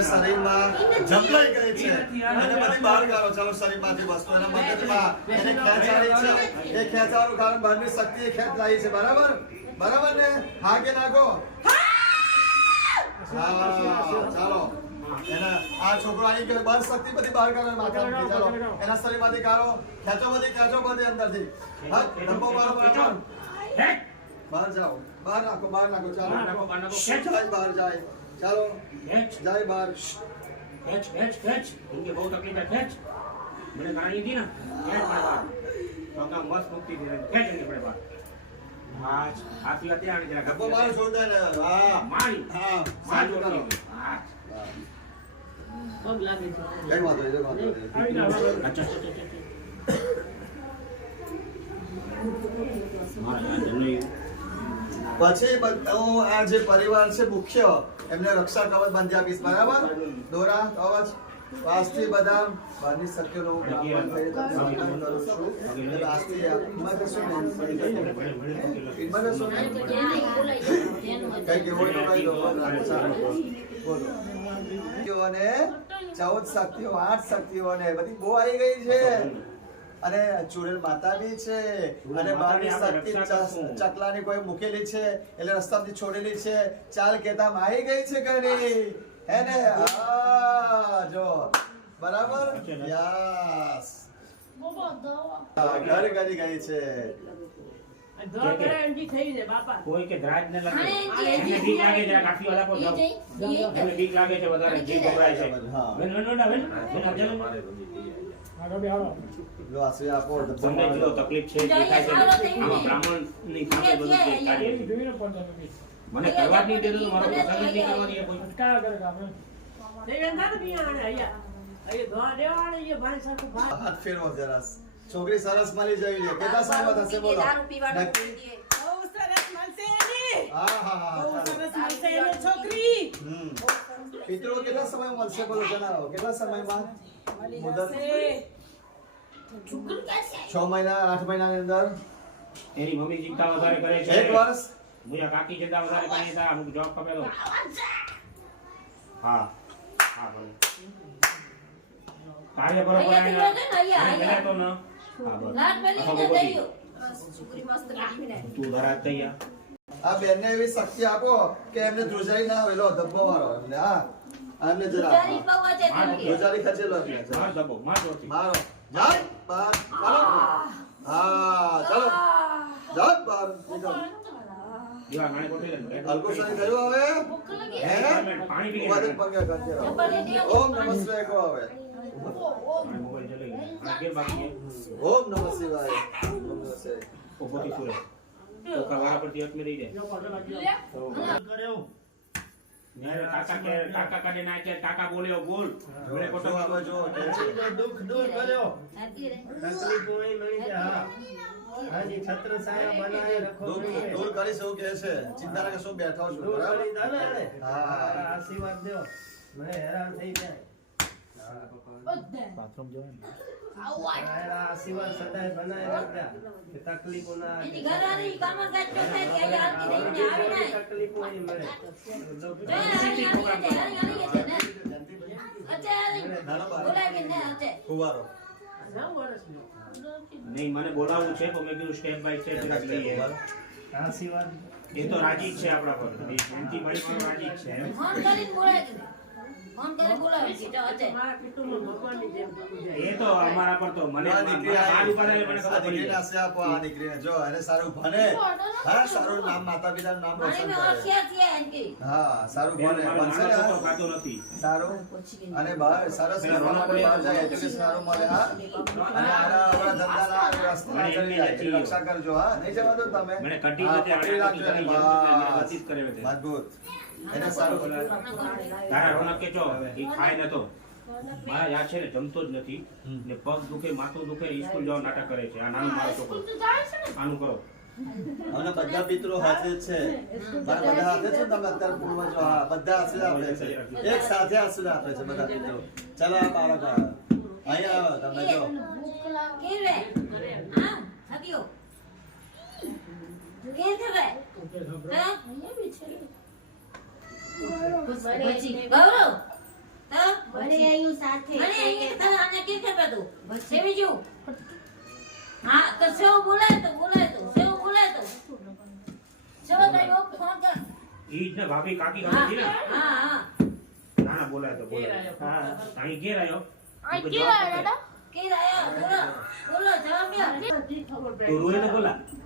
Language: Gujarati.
એને શરીરમાં જંપલાઈ ગઈ છે એને બધી બહાર કાઢો ચાલો શરીરમાંથી વસ્તુ એના મગજમાં એને ખેંચાડી છે એ ખેંચાવાનું કારણ બહારની શક્તિ એ ખેંચ લાવી છે બરાબર બરાબર ને હા કે નાખો હા ચાલો એના આ છોકરો આવી ગયો બહાર શક્તિ બધી બહાર કાઢો માથામાંથી ચાલો એના શરીરમાંથી કાઢો ખેંચો બધી અંદરથી હા ડબ્બો મારો બરાબર બહાર જાઓ બહાર નાખો ચાલો જાય બહાર જાય ચાલો જાય બહાર ખેંચ इनके बहुत तकलीफ है खेच मैंने गाड़ी दी ना खेच बड़े बार तो का मस्त मुक्ति दे खेच इनके बड़े बार आज हाथ लगे आने जरा डब्बो मारो छोड़ दे ना हां मारी हां मार करो પગ લાગે છે કઈ વાત હોય अच्छा मारा जन्नई પછી હું આ જે પરિવાર છે મુખ્ય એમને રક્ષા કવચ બાંધી આપીશ બરાબર દોરા કવચ વાસ્તી બધા બહારની શક્તિનો બ્રાહ્મણ થઈ કરું છું એટલે વાસ્તી હિંમત હશો ને હિંમત હશો ને કઈ કેવો તો કઈ દો બોલો શક્તિઓને 14 શક્તિઓ 8 શક્તિઓને બધી બહુ આવી ગઈ છે અને ચુડેલ માતા બી છે અને બારની શક્તિ ચકલાની કોઈ મૂકેલી છે એટલે રસ્તામાંથી છોડેલી છે ચાલ કેતા આવી ગઈ છે કઈ હે ને હા જો બરાબર યસ ઘર કરી ગઈ છે कोई के द्राज न लगे એને બીક લાગે જરા કાફી વાળા કો જાવ એને બીક લાગે છે વધારે જીવ ગભરાય છે હા વેન લો આસી આપો તમને જો તકલીફ છે દેખાય છે આમાં બ્રાહ્મણ ની સાથે બધું દેખાય છે મને કરવા નહીં દેતો મારો પસંદ નહીં કરવાની એ કોઈ કા કરે આપણે દેવેન્દ્ર બિયાણે આયા અય ધોવા દેવાને એ ભાઈ સાકુ ભાઈ હાથ ફેરવો જરા છોકરી સરસ મળી જવી છે કેટલા સમયમાં થશે બોલો નક્કી બહુ સરસ મળશે એની હા હા બહુ હા સરસ મળશે એની છોકરી પિતૃ કેટલા સમયમાં મળશે બોલો જણાવો કેટલા સમયમાં મુદત 6 મહિના 8 મહિનાની અંદર એની મમ્મી ચિંતા વધારે કરે છે 1 વર્ષ મુયા કાકી ચિંતા વધારે કરે છે અમુક જોબ કપેલો હા હા ભલે કાર્ય કરો પડે તો ન તું ધરાજ તૈયાર આ બેનને એવી શક્તિ આપો કે એમને ધ્રુજારી ના આવે લો ધબ્બો મારો એમને હા એમને જરા ધ્રુજારી ખચેલો એમને માર દબો માર દોતી મારો જાય બાર ચાલો હા ચાલો જાત બાર નીકળો દીવા ગાણી કોટી લે હલકો સની થયો હવે હે પાણી પી ઉભા થઈને પગે કાઢે ઓમ નમઃ શિવાય કહો હવે મોબાઈલ ચલે આગે બાકી ઓમ નમઃ શિવાય ઓમ નમઃ શિવાય ઓપોતી સુરે તો કરવાના પરથી હાથ મે રહી જાય તો કર્યો મેરે કાકા કાડે ના કે કાકા બોલ્યો બોલ મને કોટો આવે જો દુઃખ દૂર કર્યો તકલીફ કોઈ મળી જાય હાજી છત્ર છાયા બનાય રખો દૂર કરી શું કે છે ચિંતા ના કરશો બેઠો છું દૂર બરાબર કરી દાને એને હા આશીર્વાદ દો મને હેરાન થઈ જાય બાથરૂમ જોવે ને આશીર્વાદ સદાય બનાય રાખતા કે તકલીફો ના તકલીફો નહીં મળે કુવારો નહીં મને બોલાવવું છે તો મેં કીધું સ્ટેપ બાય સ્ટેપ લઈએ આશીર્વાદ એ તો રાજી જ છે આપણા પર જયંતિભાઈ પણ રાજી જ છે એમ મારા કુટુંબમાં ભગવાનની જેમ એ તો અમારા પર તો મને આ દીકરી હાથ ઉપર આવે મને ખબર પડી દીકરીને આશી આપો આ દીકરીને જો એને સારું ભણે હા સારું નામ માતા પિતાનું નામ રોશન કરે હા સારું ભણે ભણશે ને છોકરો ખાતો નથી સારું અને બહાર સરસ કરવા માટે બહાર જાય એટલે સારું મળે હા અને આરા આપણા ધંધાના રસ્તા ચડી જાય એટલે રક્ષા કરજો હા નહીં જવા દો તમે મને કટી હા, જતે પકડી રાખજો એને બસ. બસ કરે છે મજબૂત એને સારું તારા રોનક કે જો ઈ ખાય નતો મારા યાદ છે ને જમતો જ નથી ને પગ દુખે માથું દુખે સ્કૂલ જવા નાટક કરે છે આ નાનું મારો છોકરો આનું કરો અને બધા પિતરો હાથે જ છે મારા બધા હાથે છે ને તમે અત્યારે પૂર્વજો હા બધા આશીર્વાદ આપે છે એક સાથે આશીર્વાદ આપે છે બધા પિતરો ચાલો આ બાળક અહીંયા આવો તમે જો આયુ સાથે મને અહીંયા તારે આને કે ખબર તું સેવી જો હા તો સેવ બોલાય તો સેવ બોલાય તો સેવ દયો ફોન કર ઈ જ ને ભાભી કાકી કરે છે ને હા ના ના બોલાય તો બોલાય હા અહીં ઘેર આવ્યો કે રાયા બોલો જવાબ દે તો રોય તો બોલા